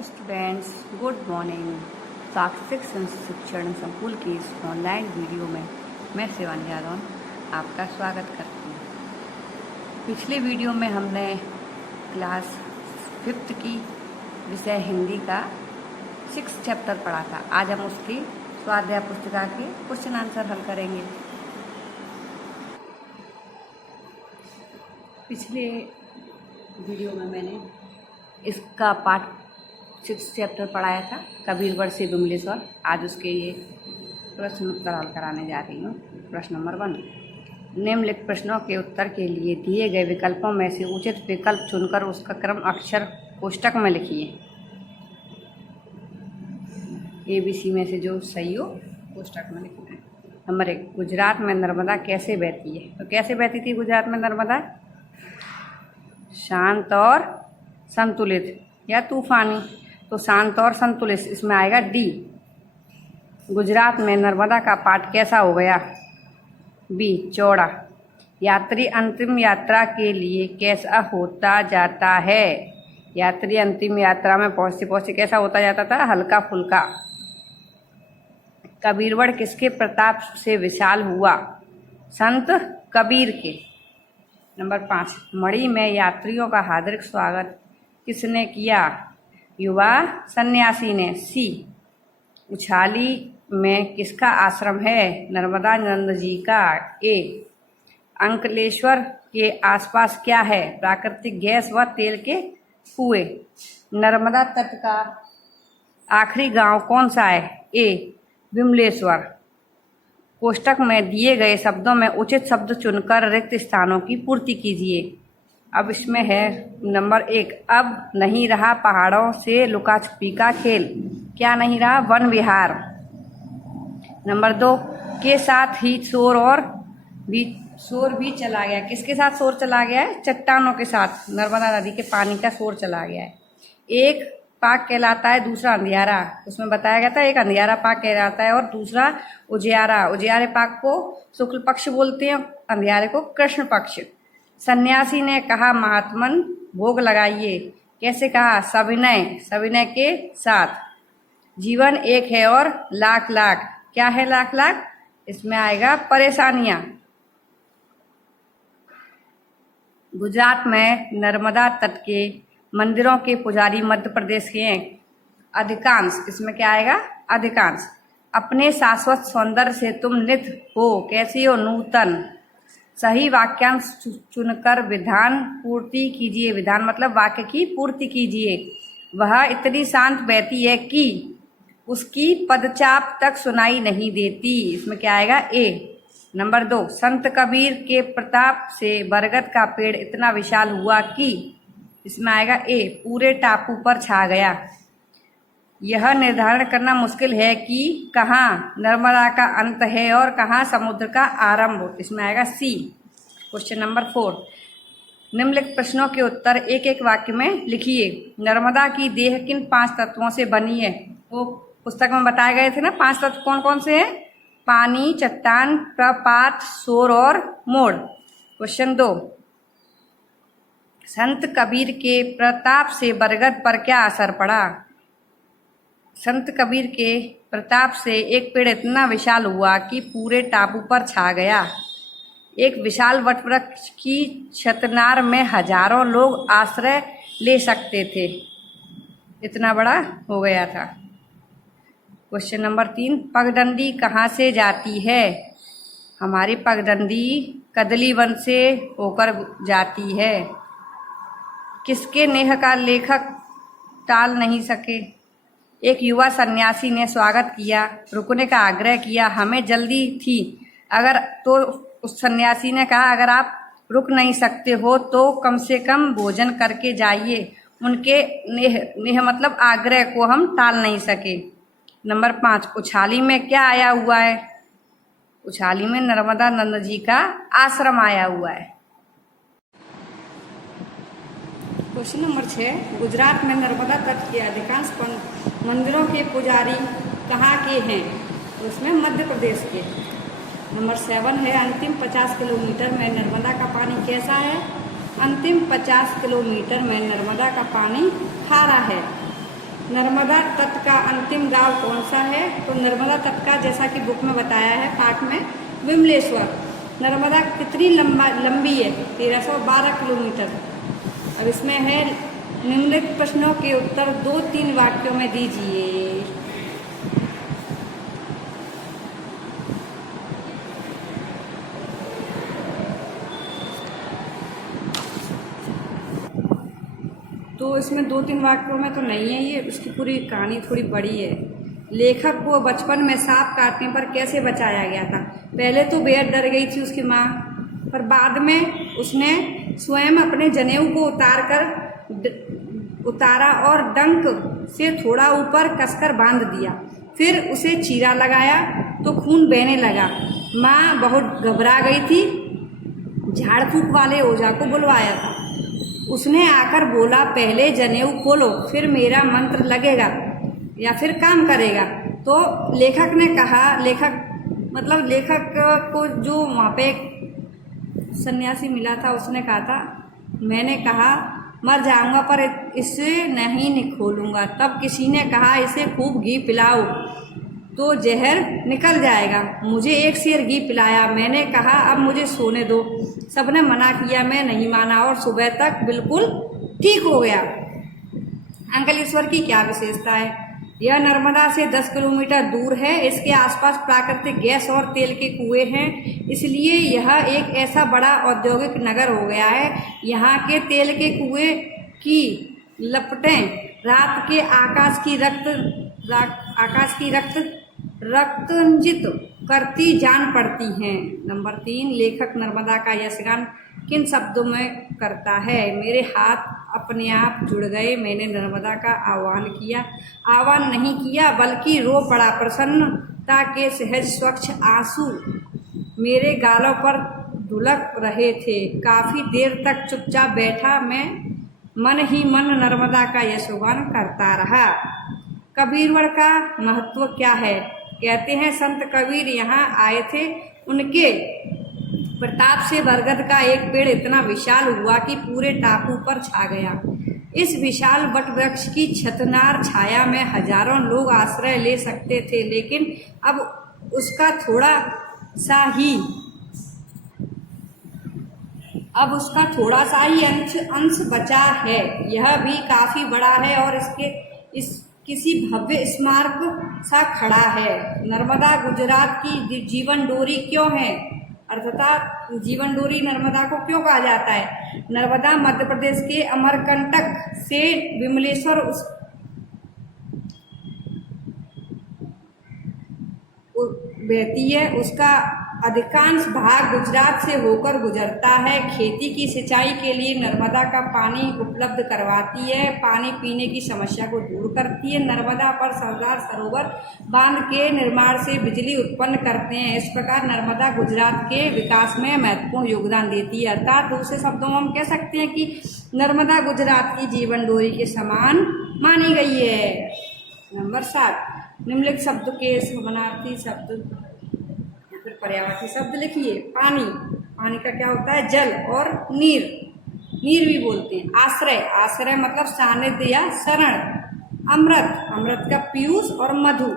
Hello students, good morning. साक्षिक शिक्षण संकुल की इस ऑनलाइन वीडियो में मैं शिवानी यादव आपका स्वागत करती हूँ। पिछले वीडियो में हमने क्लास 5th की विषय हिंदी का 6th चैप्टर पढ़ा था। आज हम उसकी स्वाध्याय पुस्तिका के क्वेश्चन आंसर हल करेंगे। पिछले वीडियो में मैंने इसका पार्ट 6 चैप्टर पढ़ाया था, कबीरवड़ से विमलेश्वर। आज उसके ये प्रश्न उत्तर हल कराने जा रही हूँ। प्रश्न नंबर 1, निम्नलिखित प्रश्नों के उत्तर के लिए दिए गए विकल्पों में से उचित विकल्प चुनकर उसका क्रम अक्षर कोष्ठक में लिखिए। ABC में से जो सही हो कोष्ठक में लिखना है। नंबर 1, गुजरात में नर्मदा कैसे बहती है? तो कैसे बहती थी गुजरात में नर्मदा? शांत और संतुलित या तूफानी। तो शांत और संतुलित, इसमें आएगा D। गुजरात में नर्मदा का पाट कैसा हो गया? B, चौड़ा। यात्री अंतिम यात्रा के लिए कैसा होता जाता है? यात्री अंतिम यात्रा में पहुँचते पहुँचते कैसा होता जाता था? हल्का फुल्का। कबीरवड़ किसके प्रताप से विशाल हुआ? संत कबीर के। नंबर 5, मढ़ी में यात्रियों का हार्दिक स्वागत किसने किया? युवा सन्यासी ने। C, उछाली में किसका आश्रम है? नर्मदानंद जी का। A, अंकलेश्वर के आसपास क्या है? प्राकृतिक गैस व तेल के कुएं। नर्मदा तट का आखिरी गांव कौन सा है? A, विमलेश्वर। कोष्ठक में दिए गए शब्दों में उचित शब्द चुनकर रिक्त स्थानों की पूर्ति कीजिए। अब इसमें है नंबर 1, अब नहीं रहा पहाड़ों से लुका छिपी का खेल। क्या नहीं रहा? वन विहार। नंबर 2, के साथ ही शोर भी चला गया। किसके साथ शोर चला गया है? चट्टानों के साथ। नर्मदा नदी के पानी का शोर चला गया है। एक पाक कहलाता है, दूसरा अंधियारा। उसमें बताया गया था एक अंधियारा पाक कहलाता है और दूसरा उजियारा। उजियारे पाक को शुक्ल पक्ष बोलते हैं, अंधियारे को कृष्ण पक्ष। सन्यासी ने कहा महात्मन भोग लगाइए। कैसे कहा? सविनय के साथ। जीवन एक है और लाख लाख। क्या है लाख लाख? इसमें आएगा परेशानियां। गुजरात में नर्मदा तट के मंदिरों के पुजारी मध्य प्रदेश के हैं। अधिकांश, इसमें क्या आएगा? अधिकांश। अपने शाश्वत सौंदर्य से तुम नित हो। कैसी हो? नूतन। सही वाक्यांश चुनकर विधान पूर्ति कीजिए। विधान मतलब वाक्य की पूर्ति कीजिए। वह इतनी शांत बहती है कि उसकी पदचाप तक सुनाई नहीं देती। इसमें क्या आएगा? A। नंबर 2, संत कबीर के प्रताप से बरगद का पेड़ इतना विशाल हुआ कि, इसमें आएगा A, पूरे टापू पर छा गया। यह निर्धारण करना मुश्किल है कि कहाँ नर्मदा का अंत है और कहाँ समुद्र का आरंभ। इसमें आएगा C। क्वेश्चन नंबर 4, निम्नलिखित प्रश्नों के उत्तर एक एक वाक्य में लिखिए। नर्मदा की देह किन 5 तत्वों से बनी है? वो पुस्तक में बताए गए थे ना 5 तत्व कौन कौन से हैं? पानी, चट्टान, प्रपात, शोर और मोड़। क्वेश्चन 2, संत कबीर के प्रताप से बरगद पर क्या असर पड़ा? संत कबीर के प्रताप से एक पेड़ इतना विशाल हुआ कि पूरे टापू पर छा गया। एक विशाल वटवृक्ष की छतनार में हजारों लोग आश्रय ले सकते थे, इतना बड़ा हो गया था। क्वेश्चन नंबर 3, पगडंडी कहाँ से जाती है? हमारी पगडंडी कदली वन से होकर जाती है। किसके नेह का लेखक टाल नहीं सके? एक युवा सन्यासी ने स्वागत किया, रुकने का आग्रह किया। हमें जल्दी थी। अगर तो उस सन्यासी ने कहा अगर आप रुक नहीं सकते हो तो कम से कम भोजन करके जाइए। उनके नेह मतलब आग्रह को हम टाल नहीं सके। नंबर 5, उछाली में क्या आया हुआ है? उछाली में नर्मदानंद जी का आश्रम आया हुआ है। क्वेश्चन नंबर 6, गुजरात में नर्मदा तट के अधिकांश मंदिरों के पुजारी कहाँ के हैं? उसमें मध्य प्रदेश के। नंबर 7 है, अंतिम 50 किलोमीटर में नर्मदा का पानी कैसा है? अंतिम 50 किलोमीटर में नर्मदा का पानी खारा है। नर्मदा तट का अंतिम गांव कौन सा है? तो नर्मदा तट का, जैसा कि बुक में बताया है पाठ में, विमलेश्वर। नर्मदा कितनी लंबी है? 1312 किलोमीटर। अब इसमें है निम्नलिखित प्रश्नों के उत्तर 2-3 वाक्यों में दीजिए। तो इसमें 2-3 वाक्यों में तो नहीं है ये, उसकी पूरी कहानी थोड़ी बड़ी है। लेखक को बचपन में सांप काटने पर कैसे बचाया गया था? पहले तो बेहद डर गई थी उसकी माँ, पर बाद में उसने स्वयं अपने जनेऊ को उतारा और डंक से थोड़ा ऊपर कसकर बांध दिया। फिर उसे चीरा लगाया तो खून बहने लगा। माँ बहुत घबरा गई थी। झाड़ फूक वाले ओझा को बुलवाया था। उसने आकर बोला, पहले जनेऊ खोलो, फिर मेरा मंत्र लगेगा या फिर काम करेगा। तो लेखक ने कहा, लेखक को जो वहाँ पे एक सन्यासी मिला था, उसने कहा था, मैंने कहा मर जाऊंगा पर इसे नहीं खोलूंगा। तब किसी ने कहा, इसे खूब घी पिलाओ तो जहर निकल जाएगा। मुझे एक शेर घी पिलाया। मैंने कहा अब मुझे सोने दो। सबने मना किया, मैं नहीं माना और सुबह तक बिल्कुल ठीक हो गया। अंकलेश्वर की क्या विशेषता है? यह नर्मदा से 10 किलोमीटर दूर है। इसके आसपास प्राकृतिक गैस और तेल के कुएं हैं, इसलिए यह एक ऐसा बड़ा औद्योगिक नगर हो गया है। यहाँ के तेल के कुएं की लपटें रात के आकाश की रक्तरंजित करती जान पड़ती हैं। नंबर 3, लेखक नर्मदा का यशगान किन शब्दों में करता है? मेरे हाथ अपने आप जुड़ गए, मैंने नर्मदा का आह्वान नहीं किया बल्कि रो पड़ा। प्रसन्नता के सहज स्वच्छ आंसू मेरे गालों पर ढुलक रहे थे। काफी देर तक चुपचाप बैठा, मैं मन ही मन नर्मदा का यशगान करता रहा। कबीरवड़ का महत्व क्या है? कहते हैं संत कबीर यहाँ आए थे, उनके प्रताप से बरगद का एक पेड़ इतना विशाल हुआ कि पूरे टापू पर छा गया। इस विशाल वट वृक्ष की छतनार छाया में हजारों लोग आश्रय ले सकते थे, लेकिन अब उसका थोड़ा सा ही अंश बचा है। यह भी काफी बड़ा है और किसी भव्य स्मारक सा खड़ा है। नर्मदा गुजरात की जीवन डोरी क्यों है? अर्थात जीवन डोरी नर्मदा को क्यों कहा जाता है? नर्मदा मध्य प्रदेश के अमरकंटक से विमलेश्वर बहती है। उसका अधिकांश भाग गुजरात से होकर गुजरता है। खेती की सिंचाई के लिए नर्मदा का पानी उपलब्ध करवाती है, पानी पीने की समस्या को दूर करती है। नर्मदा पर सरदार सरोवर बांध के निर्माण से बिजली उत्पन्न करते हैं। इस प्रकार नर्मदा गुजरात के विकास में महत्वपूर्ण योगदान देती है। अर्थात दूसरे शब्दों में हम कह सकते हैं कि नर्मदा गुजरात की जीवन डोरी के समान मानी गई है। नंबर 7, निम्नलिखित शब्द के समानार्थी शब्द फिर पर्यायवाची शब्द लिखिए। पानी का क्या होता है? जल। और नीर भी बोलते हैं। आश्रय मतलब सानिध्य या शरण। अमृत का पीयूष और मधु।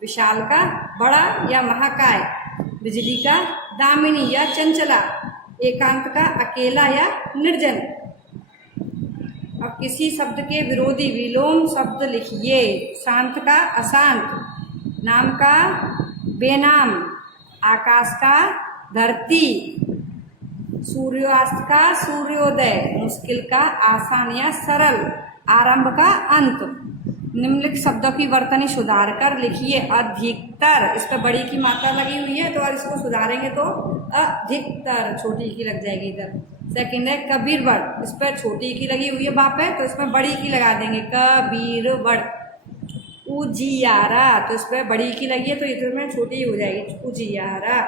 विशाल का बड़ा या महाकाय। बिजली का दामिनी या चंचला। एकांत का अकेला या निर्जन। अब किसी शब्द के विरोधी विलोम शब्द लिखिए। शांत का अशांत। नाम का बेनाम। आकाश का धरती। सूर्यास्त का सूर्योदय। मुश्किल का आसान या सरल। आरंभ का अंत। निम्नलिखित शब्दों की वर्तनी सुधार कर लिखिए। अधिकतर, इस पर बड़ी की मात्रा लगी हुई है तो और इसको सुधारेंगे तो अधिकतर, छोटी की लग जाएगी इधर। सेकंड है कबीरवड़, इस पर छोटी की लगी हुई है वहां पे तो इसमें बड़ी की लगा देंगे। कबीरवड़। उजियारा, तो इस पर बड़ी की लगी है तो इसमें छोटी हो जाएगी। उजियारा।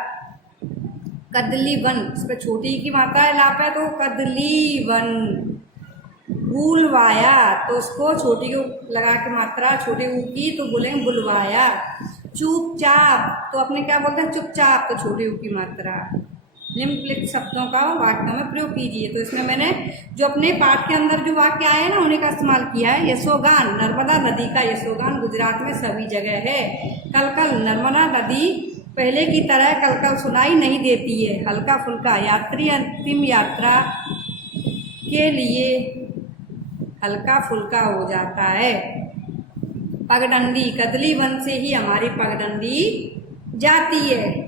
कदलीवन, इस पर छोटी की मात्रा है लाप है तो कदलीवन। बुलवाया, तो उसको छोटी को लगा के मात्रा छोटी ऊ की तो बोलेंगे बुलवाया। चुपचाप, तो अपने क्या बोलते हैं? चुपचाप, तो छोटी ऊ की मात्रा। निम्नलिखित शब्दों का वाक्यों में प्रयोग कीजिए। तो इसमें मैंने जो अपने पाठ के अंदर जो वाक्य आए हैं ना उन्हीं का इस्तेमाल किया है। यशोगान, नर्मदा नदी का यशोगान गुजरात में सभी जगह है। कल कल, नर्मदा नदी पहले की तरह कल कल सुनाई नहीं देती है। हल्का फुल्का, यात्री अंतिम यात्रा के लिए हल्का फुल्का हो जाता है। पगडंडी, कदली वन से ही हमारी पगडंडी जाती है।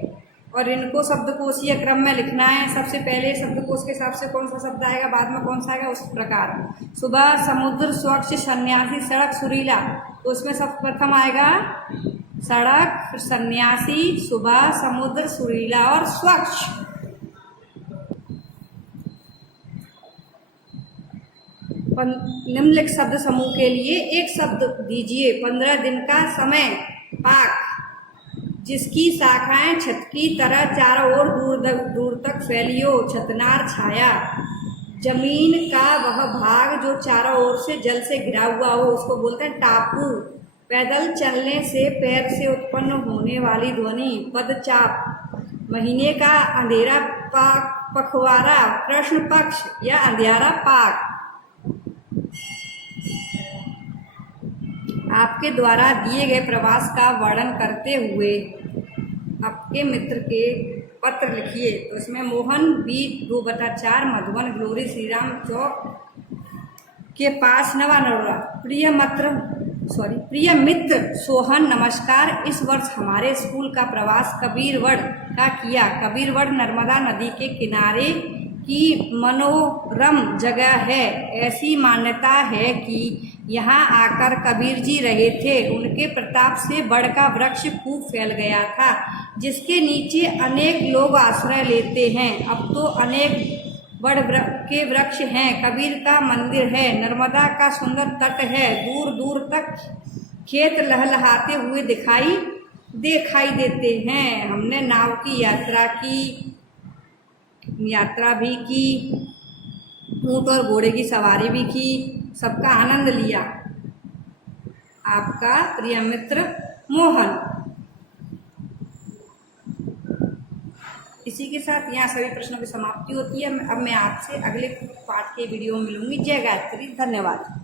और इनको शब्दकोशीय क्रम में लिखना है। सबसे पहले शब्दकोश के हिसाब से कौन सा शब्द आएगा, बाद में कौन सा आएगा, उस प्रकार। सुबह, समुद्र, स्वच्छ, सन्यासी, सड़क, सुरीला। तो उसमें सब प्रथम आएगा सड़क, फिर सन्यासी, सुबह, समुद्र, सुरीला और स्वच्छ। निम्नलिखित शब्द समूह के लिए एक शब्द दीजिए। 15 दिन का समय, पाक, जिसकी शाखाएं छत की तरह चारों ओर दूर तक फैली हो, छतनार छाया। जमीन का वह भाग जो चारों ओर से जल से घिरा हुआ हो उसको बोलते हैं टापू। पैदल चलने से पैर से उत्पन्न होने वाली ध्वनि, पदचाप। महीने का अंधेरा पखवाड़ा, कृष्ण पक्ष या अंधियारा पाक। आपके द्वारा दिए गए प्रवास का वर्णन करते हुए आपके मित्र के पत्र लिखिए। तो इसमें मोहन बी 2/4, मधुबन, ग्लोरी, श्रीराम चौक के पास, नवा नरोला। प्रिय मित्र सोहन, नमस्कार। इस वर्ष हमारे स्कूल का प्रवास कबीरवड का किया। कबीरवड नर्मदा नदी के किनारे की मनोरम जगह है। ऐसी मान्यता है कि यहाँ आकर कबीर जी रहे थे। उनके प्रताप से बड़ का वृक्ष खूब फैल गया था, जिसके नीचे अनेक लोग आश्रय लेते हैं। अब तो अनेक बड़ के वृक्ष हैं। कबीर का मंदिर है। नर्मदा का सुंदर तट है। दूर दूर तक खेत लहलहाते हुए दिखाई देते हैं। हमने नाव की यात्रा भी की, ऊंट और घोड़े की सवारी भी की, सबका आनंद लिया। आपका प्रिय मित्र मोहन। इसी के साथ यहाँ सभी प्रश्नों की समाप्ति होती है। अब मैं आपसे अगले पाठ के वीडियो में मिलूंगी। जय गायत्री, धन्यवाद।